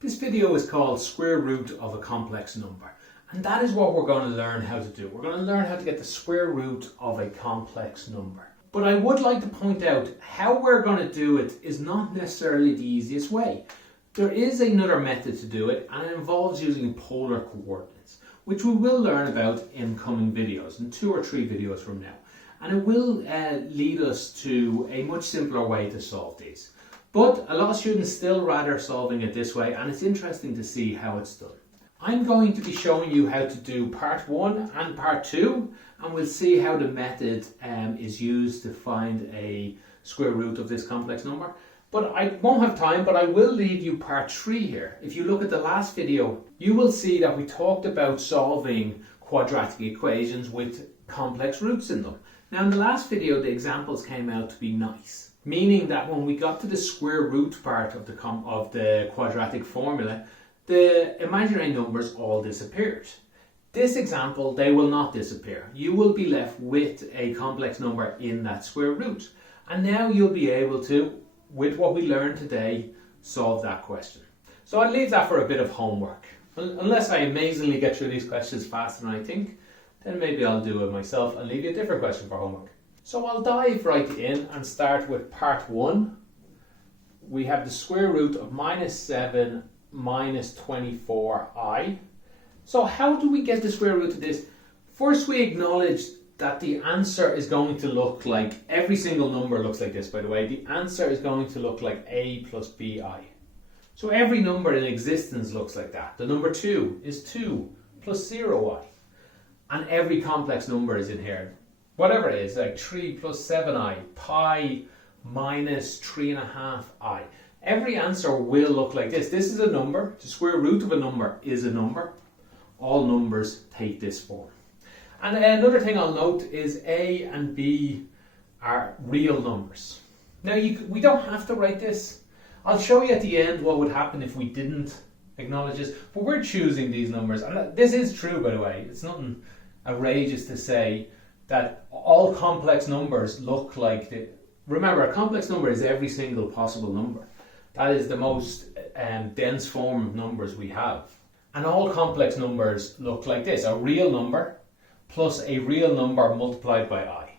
This video is called square root of a complex number, and that is what we're going to learn how to do. We're going to learn how to get the square root of a complex number. But I would like to point out how we're going to do it is not necessarily the easiest way. There is another method to do it, and it involves using polar coordinates, which we will learn about in coming videos, in 2 or 3 videos from now. And it will lead us to a much simpler way to solve these. But a lot of students still rather solving it this way, and it's interesting to see how it's done. I'm going to be showing you how to do part 1 and part 2, and we'll see how the method is used to find a square root of this complex number. But I won't have time, but I will leave you part 3 here. If you look at the last video, you will see that we talked about solving quadratic equations with complex roots in them. Now in the last video, the examples came out to be nice, meaning that when we got to the square root part of the quadratic formula, the imaginary numbers all disappeared. This example, they will not disappear. You will be left with a complex number in that square root. And now you'll be able to, with what we learned today, solve that question. So I'll leave that for a bit of homework. Unless I amazingly get through these questions faster than I think, then maybe I'll do it myself and leave you a different question for homework. So I'll dive right in and start with part 1. We have the square root of -7 minus 24i. So how do we get the square root of this? First, we acknowledge that the answer is going to look like, every single number looks like this, by the way. The answer is going to look like a plus bi. So every number in existence looks like that. The number 2 is 2 plus 0i. And every complex number is in here. Whatever it is, like 3 plus 7i, pi minus 3.5i. Every answer will look like this. This is a number. The square root of a number is a number. All numbers take this form. And another thing I'll note is A and B are real numbers. Now we don't have to write this. I'll show you at the end what would happen if we didn't acknowledge this. But we're choosing these numbers. And this is true, by the way. It's nothing outrageous to say that all complex numbers look like remember, a complex number is every single possible number. That is the most dense form of numbers we have. And all complex numbers look like this: a real number plus a real number multiplied by I.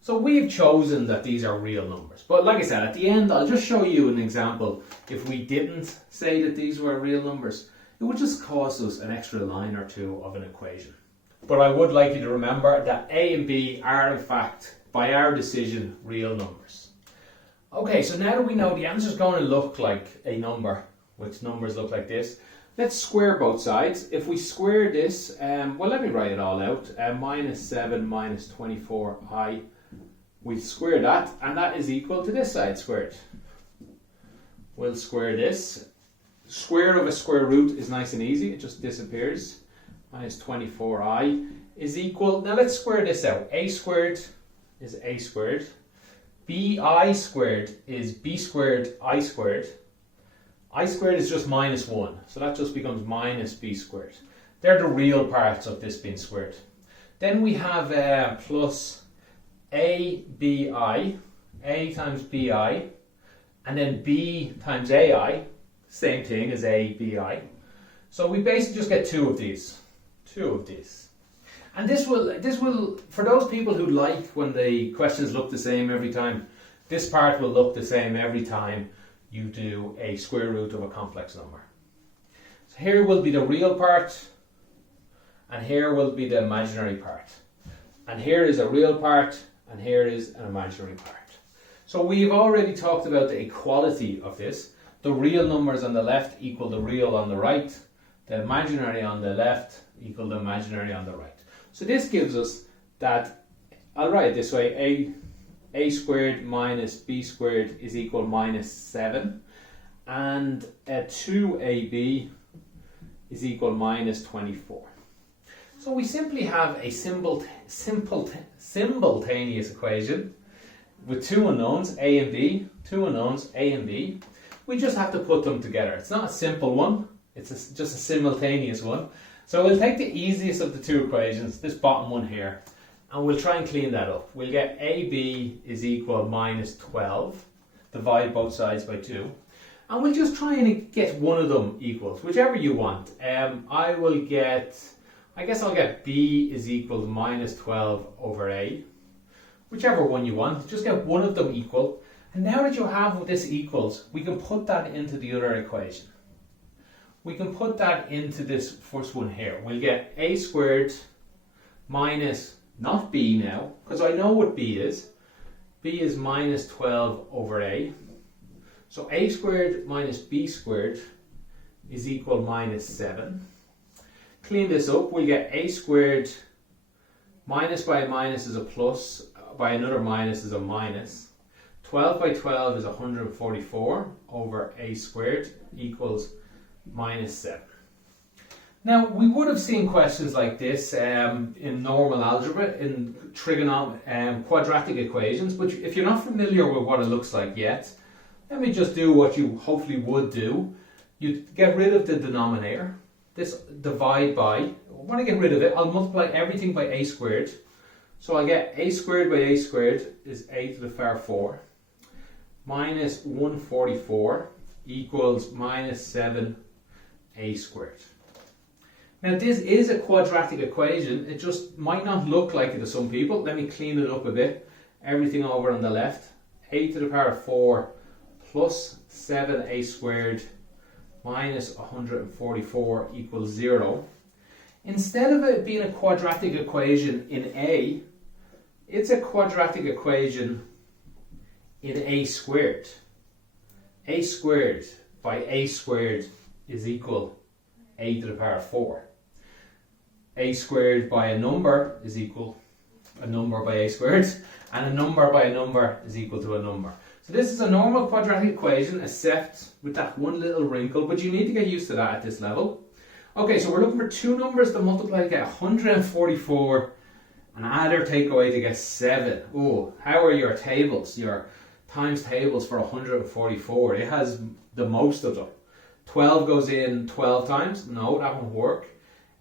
So we've chosen that these are real numbers. But like I said, at the end, I'll just show you an example. If we didn't say that these were real numbers, it would just cost us an extra line or 2 of an equation. But I would like you to remember that A and B are in fact, by our decision, real numbers. Okay, so now that we know the answer is going to look like a number, which numbers look like this, let's square both sides. If we square this, well, let me write it all out. -7 minus 24i, we square that, and that is equal to this side squared. We'll square this. Square of a square root is nice and easy, it just disappears. -24i is equal, now let's square this out. A squared is a squared. bi squared is b squared I squared. I squared is just -1, so that just becomes minus b squared. They're the real parts of this being squared. Then we have plus abi, a times bi, and then b times ai, same thing as a bi. So we basically just get 2 of these. 2 of these. And this will, for those people who like when the questions look the same every time, this part will look the same every time you do a square root of a complex number. So here will be the real part, and here will be the imaginary part. And here is a real part, and here is an imaginary part. So we've already talked about the equality of this. The real numbers on the left equal the real on the right. The imaginary on the left equal the imaginary on the right. So this gives us that, I'll write it this way, a squared minus b squared is equal -7, and 2ab is equal -24. So we simply have a simultaneous equation with 2 unknowns, a and b, 2 unknowns, a and b. We just have to put them together. It's not a simple one, it's just a simultaneous one. So we'll take the easiest of the 2 equations, this bottom one here, and we'll try and clean that up. We'll get AB is equal -12, divide both sides by 2. And we'll just try and get one of them equals, whichever you want. I guess I'll get b is equal to minus 12 over a. Whichever one you want, just get one of them equal. And now that you have this equals, we can put that into the other equation. We can put that into this first one here. We'll get a squared minus, not b now, because I know what b is. B is minus 12 over a. So a squared minus b squared is equal minus 7. Clean this up, we'll get a squared minus by a minus is a plus, by another minus is a minus. 12 by 12 is 144 over a squared equals minus 7. Now, we would have seen questions like this in normal algebra, in quadratic equations, but if you're not familiar with what it looks like yet, let me just do what you hopefully would do. You get rid of the denominator, this divide by, when I get rid of it, I'll multiply everything by a squared. So I get a squared by a squared is a to the power 4 minus 144 equals minus 7 a squared. Now this is a quadratic equation, it just might not look like it to some people. Let me clean it up a bit. Everything over on the left, a to the power 4 plus 7a squared minus 144 equals 0. Instead of it being a quadratic equation in a, it's a quadratic equation in a squared. A squared by a squared is equal a to the power 4. A squared by a number is equal a number by a squared, and a number by a number is equal to a number. So this is a normal quadratic equation, except with that one little wrinkle, but you need to get used to that at this level. Okay, so we're looking for two numbers to multiply to get 144 and add or take away to get 7. Oh, how are your tables, your times tables for 144? It has the most of them. 12 goes in 12 times. No, that won't work.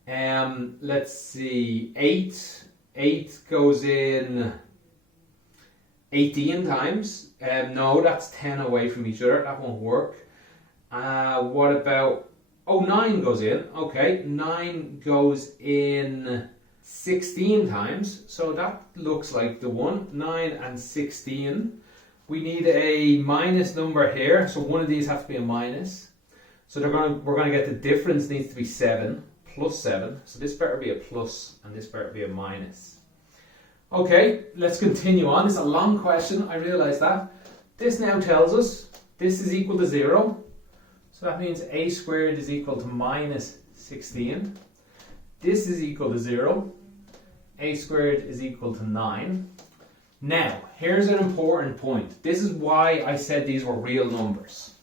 Let's see, 8 goes in 18 times. No, that's 10 away from each other. That won't work. What about, 9 goes in. Okay, 9 goes in 16 times. So that looks like the one. 9 and 16. We need a minus number here. So one of these has to be a minus. So we're going to get the difference needs to be 7 plus 7. So this better be a plus and this better be a minus. Okay, let's continue on. It's a long question, I realise that. This now tells us this is equal to 0. So that means a squared is equal to minus 16. This is equal to 0. A squared is equal to 9. Now, here's an important point. This is why I said these were real numbers.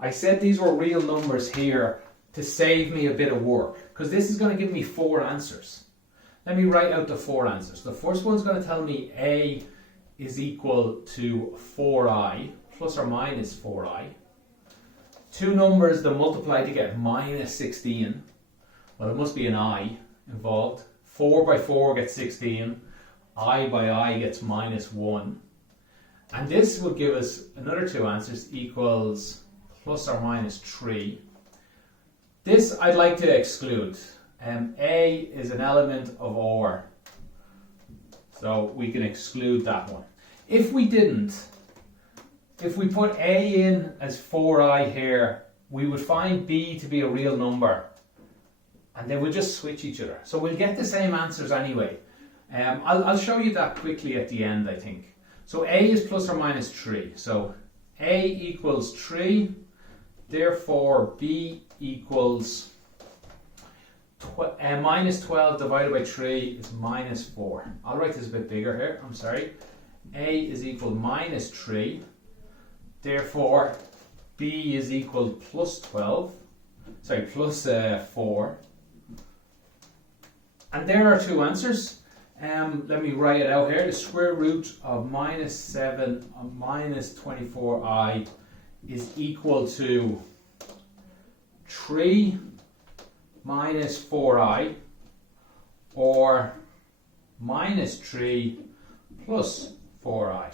I said these were real numbers here to save me a bit of work, because this is going to give me 4 answers. Let me write out the 4 answers. The first one's going to tell me a is equal to 4i plus or minus 4i. Two numbers that multiply to get minus 16. Well, it must be an I involved. 4 by 4 gets 16. I by I gets minus 1. And this will give us another 2 answers equals plus or minus 3. This I'd like to exclude. A is an element of OR. So we can exclude that one. If we didn't, if we put A in as 4i here, we would find B to be a real number. And they will just switch each other. So we'll get the same answers anyway. I'll show you that quickly at the end, I think. So A is plus or minus 3. So A equals 3. Therefore, B equals minus 12 divided by 3 is minus 4. I'll write this a bit bigger here. I'm sorry. A is equal to minus 3. Therefore, B is equal to plus 12. Sorry, plus 4. And there are 2 answers. Let me write it out here. The square root of minus 7 of minus 24i is equal to 3 minus 4i, or minus 3 plus 4i.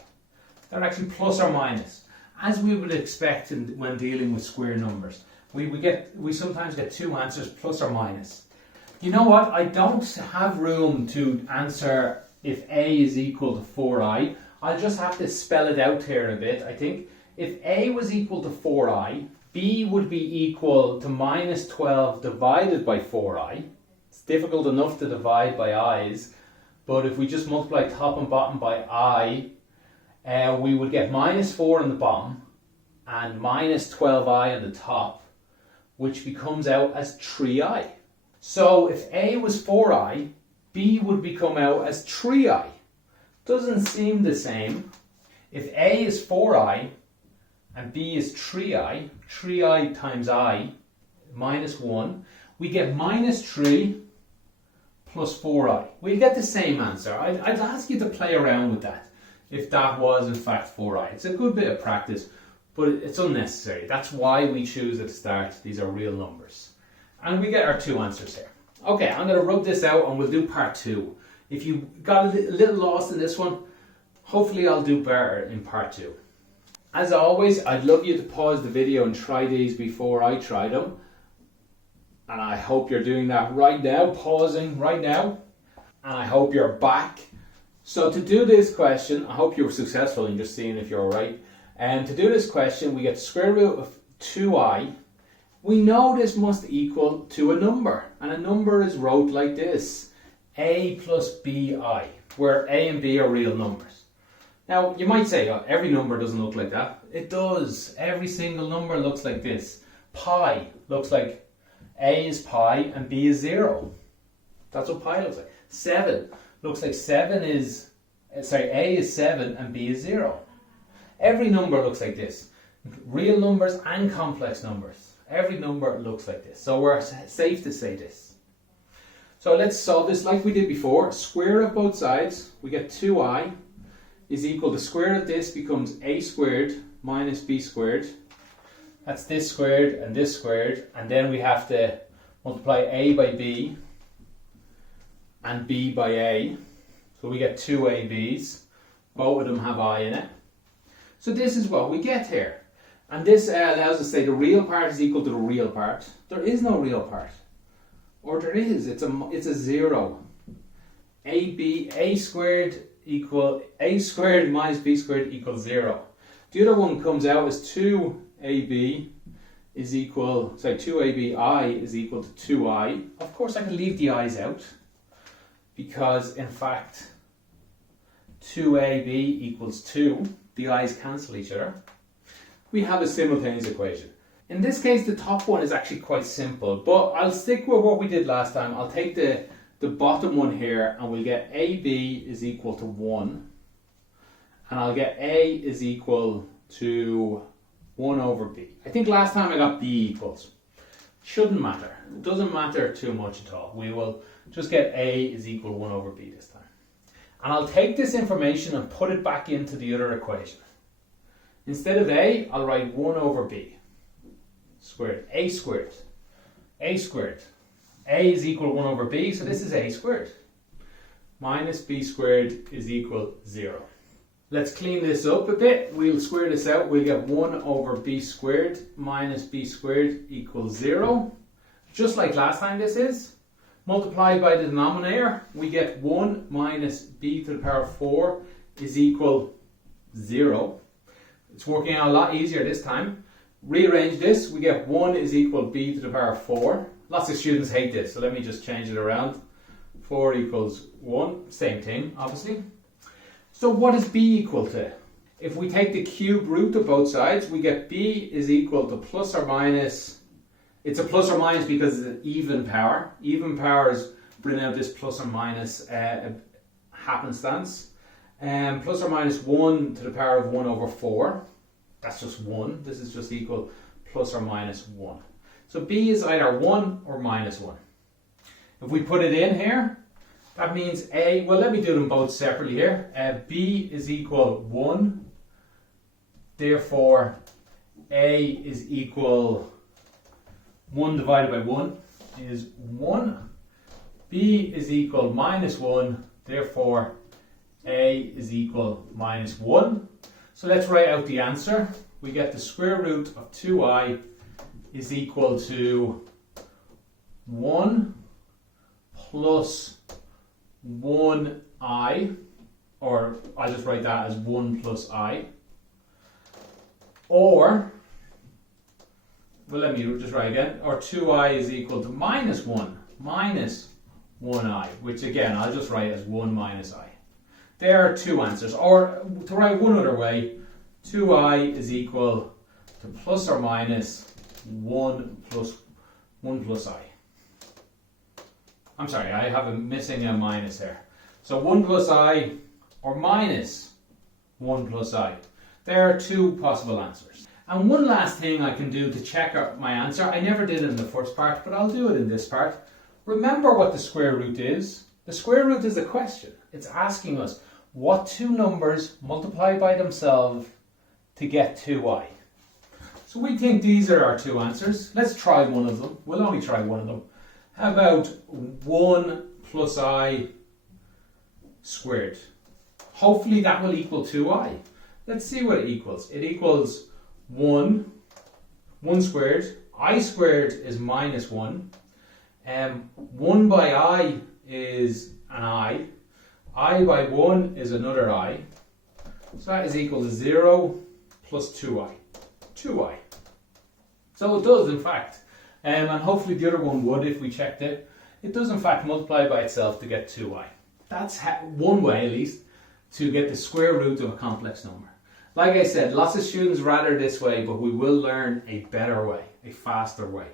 They're actually plus or minus. as we would expect when dealing with square numbers. We sometimes get two answers, plus or minus. You know what? I don't have room to answer if a is equal to 4i. I'll just have to spell it out here a bit, I think. If a was equal to 4i, b would be equal to minus 12 divided by 4i. It's difficult enough to divide by i's, but if we just multiply top and bottom by I, we would get minus 4 on the bottom and minus 12i on the top, which becomes out as 3i. So if a was 4i, b would become out as 3i. Doesn't seem the same. If a is 4i and b is 3i, 3i times I minus 1, we get minus 3 plus 4i. We'll get the same answer. I'd ask you to play around with that if that was in fact 4i. It's a good bit of practice, but it's unnecessary. That's why we choose at the start. These are real numbers. And we get our two answers here. Okay, I'm going to rub this out and we'll do part 2. If you got a little lost in this one, hopefully I'll do better in part 2. As always, I'd love you to pause the video and try these before I try them. And I hope you're doing that right now, pausing right now. And I hope you're back. So to do this question, I hope you were successful in just seeing if you're right. And to do this question, we get the square root of 2i. We know this must equal to a number, and a number is wrote like this: a plus bi, where a and b are real numbers. Now you might say, oh, every number doesn't look like that. It does. Every single number looks like this. Pi looks like a is pi and b is 0. That's what pi looks like. 7 looks like a is 7 and b is 0. Every number looks like this. Real numbers and complex numbers. Every number looks like this. So we're safe to say this. So let's solve this like we did before. Square of both sides. We get 2i is equal to square root of this becomes a squared minus b squared. That's this squared and this squared. And then we have to multiply a by b and b by a. So we get 2ab's. Both of them have I in it. So this is what we get here. And this allows us to say the real part is equal to the real part. There is no real part. Or there is. It's a 0. A squared minus b squared equals 0. The other one comes out as 2ab is equal, 2abi is equal to 2i. Of course I can leave the i's out, because in fact 2ab equals 2. The i's cancel each other. We have a simultaneous equation. In this case, the top one is actually quite simple, but I'll stick with what we did last time. I'll take the bottom one here and we'll get AB is equal to 1. And I'll get A is equal to 1 over B. I think last time I got B equals. Shouldn't matter. It doesn't matter too much at all. We will just get A is equal to 1 over B this time. And I'll take this information and put it back into the other equation. Instead of A, I'll write 1 over B squared. A squared. A squared. A is equal to 1 over B, so this is A squared. Minus B squared is equal 0. Let's clean this up a bit. We'll square this out. We'll get 1 over B squared minus B squared equals 0. Just like last time this is. Multiplied by the denominator, we get 1 minus B to the power of 4 is equal 0. It's working out a lot easier this time. Rearrange this, we get 1 is equal B to the power of 4. Lots of students hate this, so let me just change it around. 4 equals 1, same thing, obviously. So what is B equal to? If we take the cube root of both sides, we get B is equal to plus or minus. It's a plus or minus because it's an even power. Even powers bring out this plus or minus happenstance. Plus or minus 1 to the power of 1 over 4. That's just 1. This is just equal plus or minus 1. So B is either 1 or minus 1. If we put it in here, that means A, well let me do them both separately here. B is equal 1. Therefore, A is equal 1 divided by 1 is 1. B is equal minus 1. Therefore, A is equal minus 1. So let's write out the answer. we get the square root of 2i is equal to 1 plus 1i, or I'll just write that as 1 plus I, or, well, let me just write again, or 2i is equal to minus 1 minus 1i, which again I'll just write as 1 minus I. There are two answers, or to write one other way, 2i is equal to plus or minus 1 plus I. I'm sorry, I have missing a minus there. So 1 plus I or minus 1 plus I. There are two possible answers. And one last thing I can do to check out my answer, I never did in the first part, but I'll do it in this part. Remember what the square root is. The square root is a question. It's asking us what two numbers multiply by themselves to get 2i. So we think these are our two answers. Let's try one of them. We'll only try one of them. How about 1 plus I squared? Hopefully that will equal 2i. Let's see what it equals. It equals 1 squared. I squared is minus 1. 1 by I is an I by 1 is another I. So that is equal to 0 plus 2i. 2i. So it does, in fact. And hopefully the other one would if we checked it. It does, in fact, multiply by itself to get 2i. That's one way, at least, to get the square root of a complex number. Like I said, lots of students rather this way, but we will learn a better way, a faster way.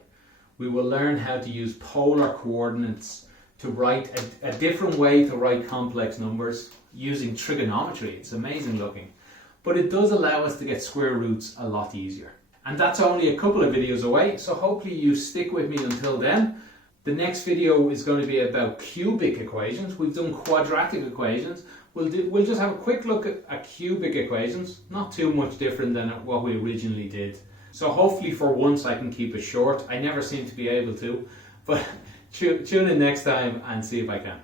We will learn how to use polar coordinates to write a different way to write complex numbers using trigonometry. It's amazing looking. But it does allow us to get square roots a lot easier. And that's only a couple of videos away, so hopefully you stick with me until then. The next video is going to be about cubic equations. We've done quadratic equations. We'll just have a quick look at cubic equations. Not too much different than what we originally did. So hopefully for once I can keep it short. I never seem to be able to, but tune in next time and see if I can.